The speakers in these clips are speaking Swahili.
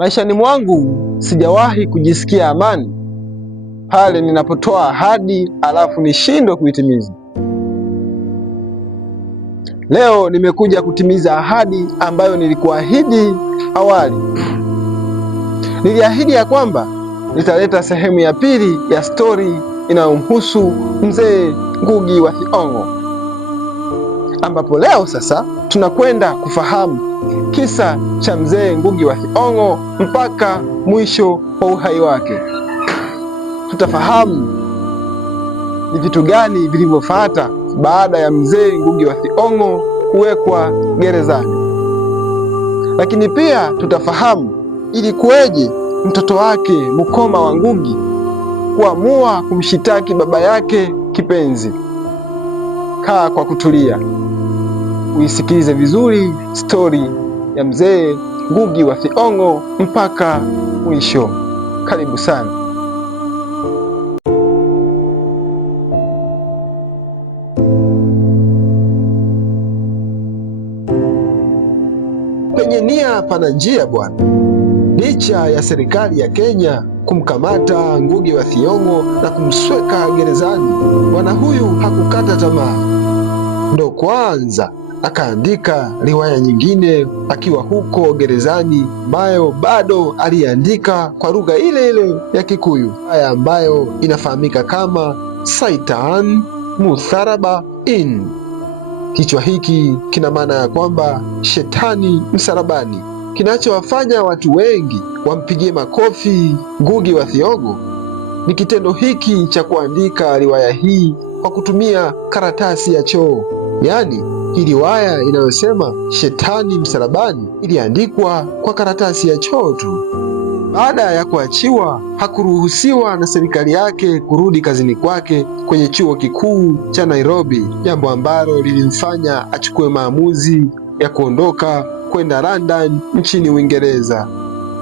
Maishani mwangu sijawahi kujisikia amani pale ninapotoa ahadi alafu nishindwe kuitimiza. Leo nimekuja kutimiza ahadi ambayo nilikuahidi awali. Niliahidi ya kwamba nitaleta sehemu ya pili ya stori inayomhusu mzee Ngugi wa Thiong'o, ambapo leo sasa tunakwenda kufahamu kisa cha mzee Ngugi wa Thiong'o mpaka mwisho wa uhai wake. Tutafahamu ni vitu gani vilivyofuata baada ya mzee Ngugi wa Thiong'o kuwekwa gerezani, lakini pia tutafahamu ilikuweje mtoto wake Mukoma wa Ngugi kuamua kumshitaki baba yake kipenzi. Kaa kwa kutulia uisikilize vizuri stori ya mzee Ngugi wa Thiong'o mpaka mwisho. Karibu sana. Penye nia pana njia bwana. Licha ya serikali ya Kenya kumkamata Ngugi wa Thiong'o na kumsweka gerezani, bwana huyu hakukata tamaa. Ndo kwanza akaandika riwaya nyingine akiwa huko gerezani, ambayo bado aliandika kwa lugha ile ile ya Kikuyu, haya ambayo inafahamika kama Saitan Mutharaba In. Kichwa hiki kina maana ya kwamba shetani msalabani. Kinachowafanya watu wengi wampigie makofi Ngugi wa Thiong'o ni kitendo hiki cha kuandika riwaya hii kwa kutumia karatasi ya choo. Yaani, hii riwaya inayosema shetani msalabani iliandikwa kwa karatasi ya choo tu. Baada ya kuachiwa, hakuruhusiwa na serikali yake kurudi kazini kwake kwenye chuo kikuu cha Nairobi, jambo ambalo lilimfanya achukue maamuzi ya kuondoka kwenda London nchini Uingereza,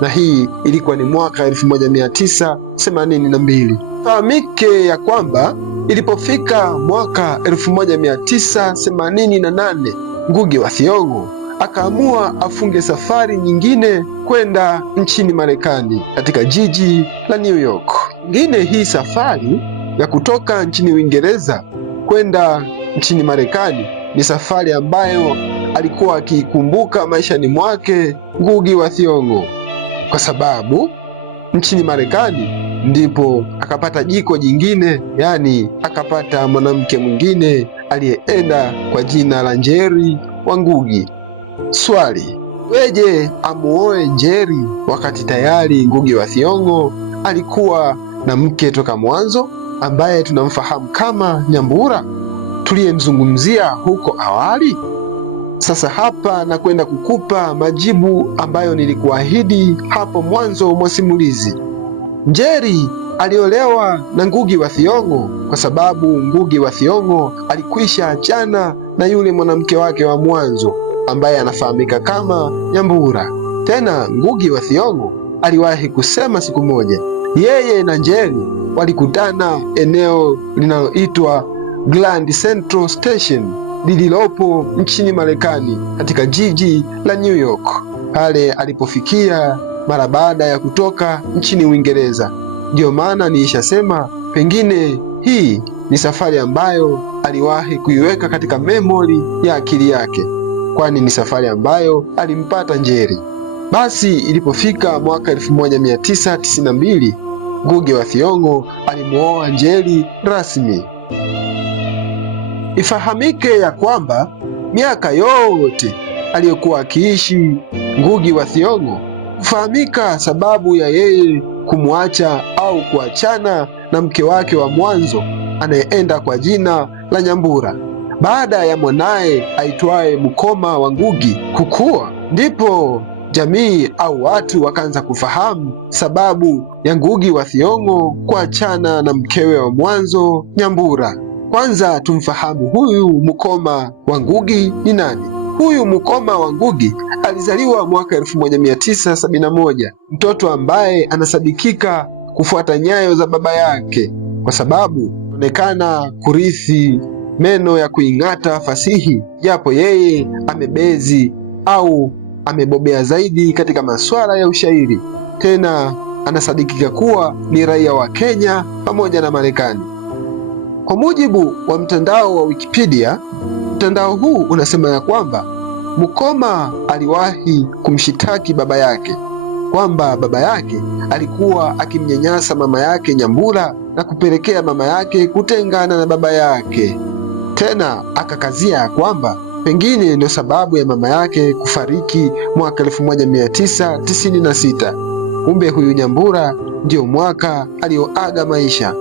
na hii ilikuwa ni mwaka 1982. Fahamike ya kwamba ilipofika mwaka 1988 Ngugi wa Thiong'o akaamua afunge safari nyingine kwenda nchini Marekani katika jiji la New York. Ingine hii safari ya kutoka nchini Uingereza kwenda nchini Marekani ni safari ambayo alikuwa akiikumbuka maishani mwake Ngugi wa Thiong'o, kwa sababu nchini Marekani ndipo akapata jiko jingine, yani akapata mwanamke mwingine aliyeenda kwa jina la Njeri wa Ngugi. Swali, weje amuoe Njeri wakati tayari Ngugi wa Thiong'o alikuwa na mke toka mwanzo ambaye tunamfahamu kama Nyambura tuliyemzungumzia huko awali? Sasa hapa nakwenda kukupa majibu ambayo nilikuahidi hapo mwanzo mwa simulizi. Njeri aliolewa na Ngugi wa Thiong'o kwa sababu Ngugi wa Thiong'o alikwisha achana na yule mwanamke wake wa mwanzo ambaye anafahamika kama Nyambura. Tena Ngugi wa Thiong'o aliwahi kusema siku moja yeye na Njeri walikutana eneo linaloitwa Grand Central Station lililopo nchini Marekani katika jiji la New York, pale alipofikia mara baada ya kutoka nchini Uingereza. Ndiyo maana nilishasema pengine hii ni safari ambayo aliwahi kuiweka katika memory ya akili yake, kwani ni safari ambayo alimpata Njeri. Basi ilipofika mwaka 1992 Ngugi wa Thiong'o alimuoa Njeri rasmi. Ifahamike ya kwamba miaka yote aliyokuwa akiishi Ngugi wa Thiong'o kufahamika sababu ya yeye kumwacha au kuachana na mke wake wa mwanzo anayeenda kwa jina la Nyambura. Baada ya mwanaye aitwaye Mukoma wa Ngugi kukua, ndipo jamii au watu wakaanza kufahamu sababu ya Ngugi wa Thiong'o kuachana na mkewe wa mwanzo Nyambura. Kwanza tumfahamu huyu Mukoma wa Ngugi ni nani. Huyu Mukoma wa Ngugi alizaliwa mwaka 1971, mtoto ambaye anasadikika kufuata nyayo za baba yake kwa sababu anaonekana kurithi meno ya kuing'ata fasihi, japo yeye amebezi au amebobea zaidi katika masuala ya ushairi. Tena anasadikika kuwa ni raia wa Kenya pamoja na Marekani. Kwa mujibu wa mtandao wa Wikipedia, mtandao huu unasema ya kwamba Mukoma aliwahi kumshitaki baba yake kwamba baba yake alikuwa akimnyanyasa mama yake Nyambura na kupelekea mama yake kutengana na baba yake. Tena akakazia ya kwamba pengine ndio sababu ya mama yake kufariki mwaka 1996. Kumbe huyu Nyambura ndio mwaka alioaga maisha.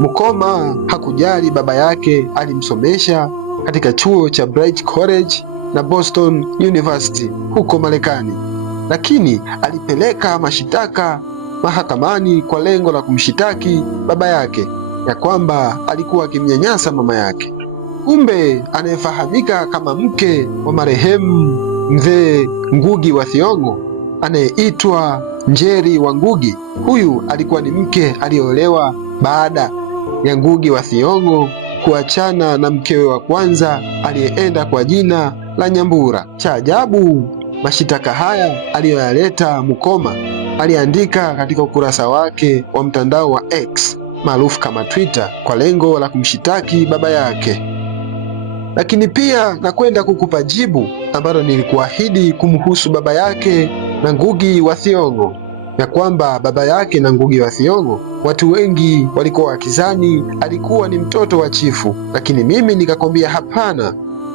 Mukoma hakujali baba yake alimsomesha katika chuo cha Bright College na Boston University huko Marekani, lakini alipeleka mashitaka mahakamani kwa lengo la kumshitaki baba yake ya kwamba alikuwa akimnyanyasa mama yake. Kumbe anayefahamika kama mke wa marehemu mzee Ngugi wa Thiong'o anayeitwa Njeri wa Ngugi, huyu alikuwa ni mke aliyeolewa baada ya Ngugi wa Thiong'o kuachana na mkewe wa kwanza aliyeenda kwa jina la Nyambura. Cha ajabu, mashitaka haya aliyoyaleta Mukoma aliandika katika ukurasa wake wa mtandao wa X maarufu kama Twitter kwa lengo la kumshitaki baba yake. Lakini pia nakwenda kukupa jibu ambalo nilikuahidi kumhusu baba yake na Ngugi wa Thiong'o, ya kwamba baba yake na Ngugi wa Thiong'o watu wengi walikuwa wakizani alikuwa ni mtoto wa chifu, lakini mimi nikakwambia hapana.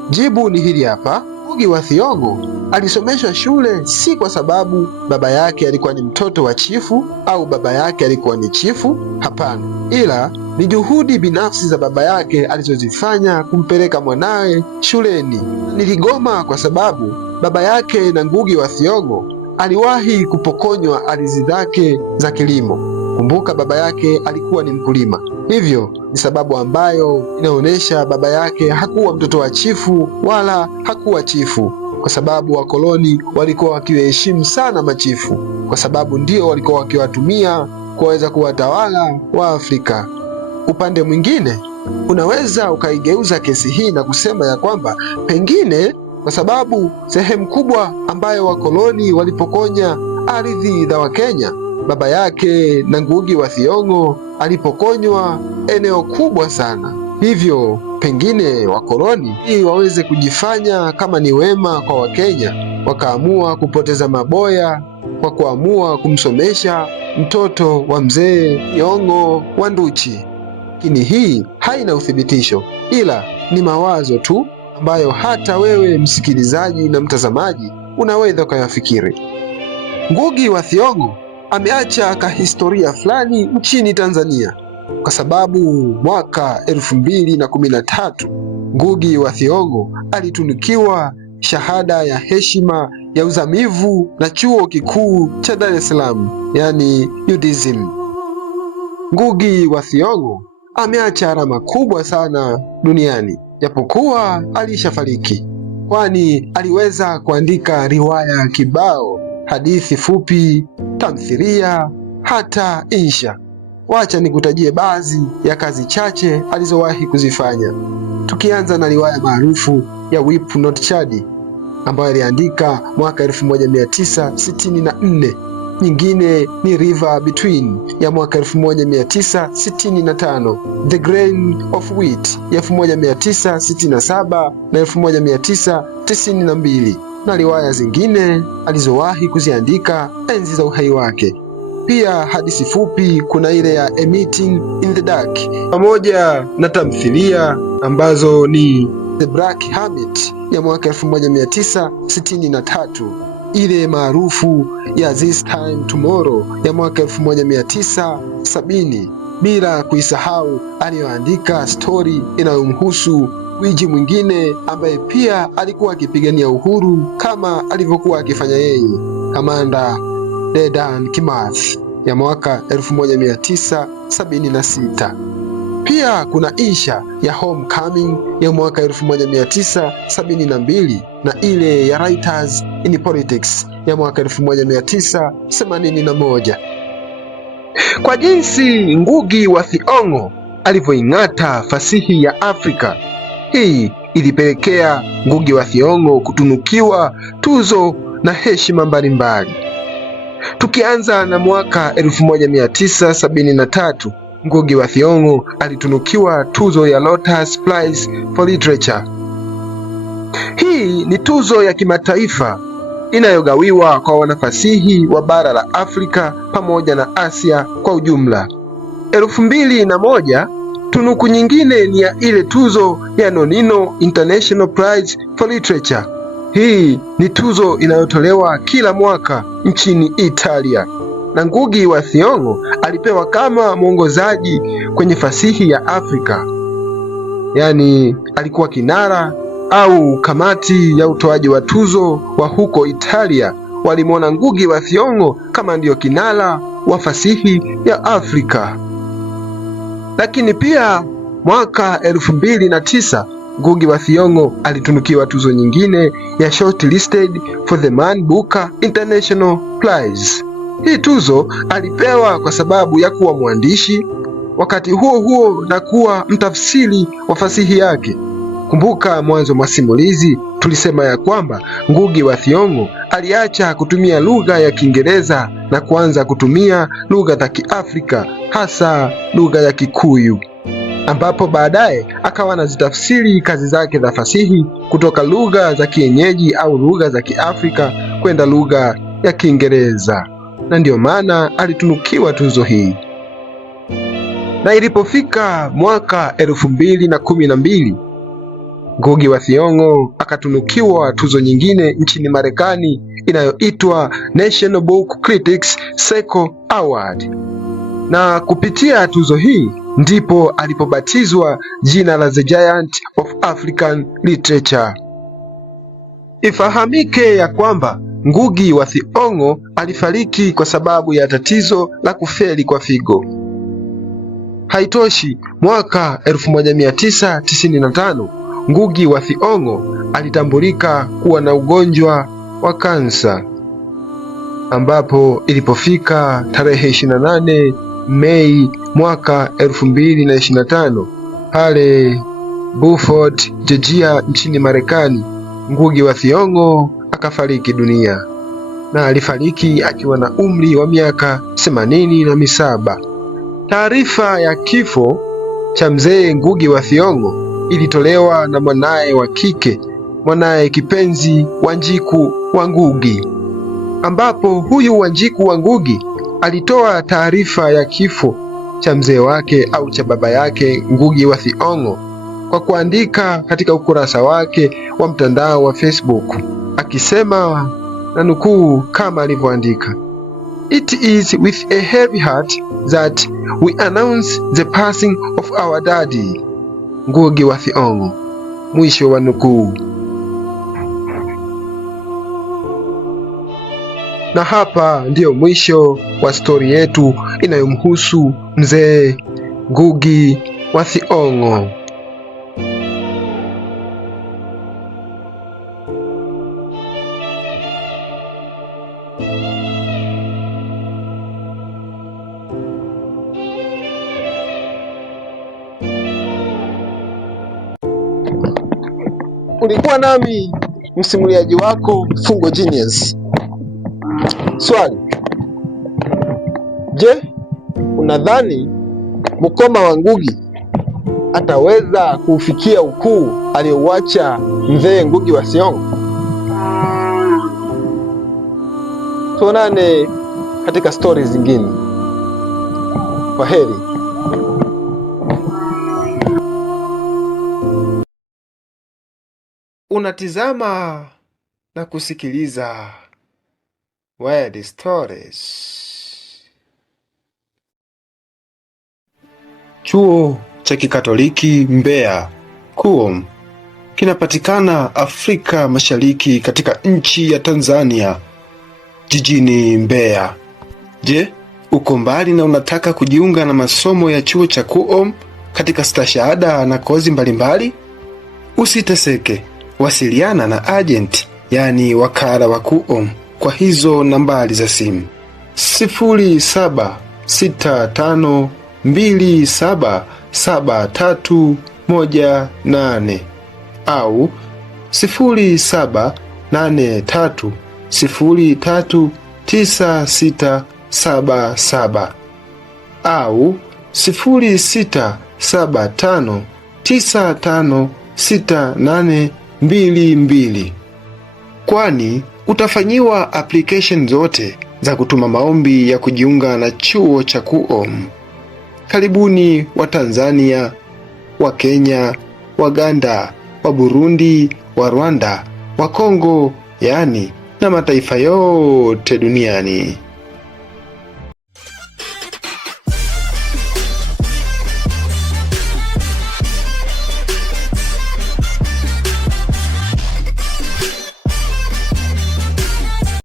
Jibu ni hili hapa. Ngugi wa Thiong'o alisomeshwa shule si kwa sababu baba yake alikuwa ni mtoto wa chifu au baba yake alikuwa ni chifu, hapana, ila ni juhudi binafsi za baba yake alizozifanya kumpeleka mwanawe shuleni. Niligoma kwa sababu baba yake na Ngugi wa Thiong'o aliwahi kupokonywa ardhi zake za kilimo. Kumbuka baba yake alikuwa ni mkulima, hivyo ni sababu ambayo inaonyesha baba yake hakuwa mtoto wa chifu wala hakuwa chifu, kwa sababu wakoloni walikuwa wakiwaheshimu sana machifu, kwa sababu ndio walikuwa wakiwatumia kuweza kuwatawala wa Afrika. Upande mwingine unaweza ukaigeuza kesi hii na kusema ya kwamba pengine kwa sababu sehemu kubwa ambayo wakoloni walipokonya ardhi za Wakenya, baba yake na Ngugi wa Thiong'o alipokonywa eneo kubwa sana, hivyo pengine wakoloni ili waweze kujifanya kama ni wema kwa Wakenya wakaamua kupoteza maboya kwa kuamua kumsomesha mtoto wa mzee Thiong'o wa Nduchi. Lakini hii haina uthibitisho, ila ni mawazo tu ambayo hata wewe msikilizaji na mtazamaji unaweza ukayafikiri. Ngugi wa Thiong'o ameacha kahistoria fulani nchini Tanzania, kwa sababu mwaka 2013 Ngugi wa Thiong'o alitunukiwa shahada ya heshima ya uzamivu na chuo kikuu cha Dar es Salaam, yani UDSM. Ngugi wa Thiong'o ameacha alama kubwa sana duniani, japokuwa alishafariki, kwani aliweza kuandika riwaya kibao, hadithi fupi, tamthilia, hata insha. Wacha nikutajie baadhi ya kazi chache alizowahi kuzifanya, tukianza na riwaya maarufu ya Weep Not Chadi ambayo aliandika mwaka 1964. Nyingine ni River Between ya mwaka 1965, The Grain of Wheat ya 1967 na 1992, na riwaya zingine alizowahi kuziandika enzi za uhai wake. Pia hadithi fupi kuna ile ya A Meeting in the Dark, pamoja na tamthilia ambazo ni The Black Hermit ya mwaka 1963, ile maarufu ya This Time Tomorrow ya mwaka 1970, bila kuisahau aliyoandika stori inayomhusu gwiji mwingine ambaye pia alikuwa akipigania uhuru kama alivyokuwa akifanya yeye, Kamanda Dedan Kimathi ya mwaka 1976. Pia kuna insha ya Homecoming ya mwaka 1972 na ile ya Writers in Politics ya mwaka 1981. Kwa jinsi Ngugi wa Thiong'o alivyoing'ata fasihi ya Afrika, hii ilipelekea Ngugi wa Thiong'o kutunukiwa tuzo na heshima mbalimbali. Tukianza na mwaka 1973, Ngugi wa Thiong'o alitunukiwa tuzo ya Lotus Prize for Literature. Hii ni tuzo ya kimataifa inayogawiwa kwa wanafasihi wa bara la Afrika pamoja na Asia kwa ujumla. 2001, tunuku nyingine ni ya ile tuzo ya Nonino International Prize for Literature. Hii ni tuzo inayotolewa kila mwaka nchini Italia, na Ngugi wa Thiong'o alipewa kama mwongozaji kwenye fasihi ya Afrika. Yaani alikuwa kinara au kamati ya utoaji wa tuzo wa huko Italia walimwona Ngugi wa Thiong'o kama ndiyo kinara wa fasihi ya Afrika. Lakini pia mwaka 2009 Ngugi wa Thiong'o alitunukiwa tuzo nyingine ya Shortlisted for the Man Booker International Prize. Hii tuzo alipewa kwa sababu ya kuwa mwandishi, wakati huo huo na kuwa mtafsiri wa fasihi yake. Kumbuka mwanzo mwa simulizi tulisema ya kwamba Ngugi wa Thiong'o aliacha kutumia lugha ya Kiingereza na kuanza kutumia lugha za Kiafrika, hasa lugha ya Kikuyu, ambapo baadaye akawa anazitafsiri kazi zake za fasihi kutoka lugha za kienyeji au lugha za Kiafrika kwenda lugha ya Kiingereza, na ndiyo maana alitunukiwa tuzo hii. Na ilipofika mwaka 2012 Ngugi wa Thiong'o akatunukiwa tuzo nyingine nchini Marekani inayoitwa National Book Critics Circle Award. Na kupitia tuzo hii ndipo alipobatizwa jina la The Giant of African Literature. Ifahamike ya kwamba Ngugi wa Thiong'o alifariki kwa sababu ya tatizo la kufeli kwa figo. Haitoshi, mwaka 1995 Ngugi wa Thiong'o alitambulika kuwa na ugonjwa wa kansa, ambapo ilipofika tarehe 28 Mei mwaka 2025 pale Beaufort, Georgia nchini Marekani, Ngugi wa Thiong'o akafariki dunia, na alifariki akiwa na umri wa miaka 87. Taarifa ya kifo cha mzee Ngugi wa Thiong'o ilitolewa na mwanaye wa kike, mwanaye kipenzi Wanjiku wa Ngugi, ambapo huyu Wanjiku wa Ngugi alitoa taarifa ya kifo cha mzee wake au cha baba yake Ngugi wa Thiong'o kwa kuandika katika ukurasa wake wa mtandao wa Facebook, akisema na nukuu kama alivyoandika: "It is with a heavy heart that we announce the passing of our daddy Ngugi wa Thiong'o." Mwisho wa nukuu. Na hapa ndiyo mwisho wa stori yetu inayomhusu mzee Ngugi wa Thiong'o. Ulikuwa nami msimuliaji wako Fungo Genius. Swali: je, unadhani mkoma wa Ngugi ataweza kufikia ukuu aliyouacha mzee Ngugi wa Thiong'o? Tuonane katika stori zingine. Kwaheri. Unatizama na kusikiliza Wild Stories. Chuo cha Kikatoliki Mbeya KUOM kinapatikana Afrika Mashariki katika nchi ya Tanzania, jijini Mbeya. Je, uko mbali na unataka kujiunga na masomo ya chuo cha KUOM katika stashahada na kozi mbalimbali? Usiteseke, wasiliana na agent, yani wakala wa KUOM kwa hizo nambari za simu: 0765277318 au 0783 039677 au 0675956822, kwani utafanyiwa application zote za kutuma maombi ya kujiunga na chuo cha KUOM. Karibuni wa Tanzania, wa Kenya, Waganda, wa Burundi, wa Rwanda, wa Kongo, na mataifa yote duniani.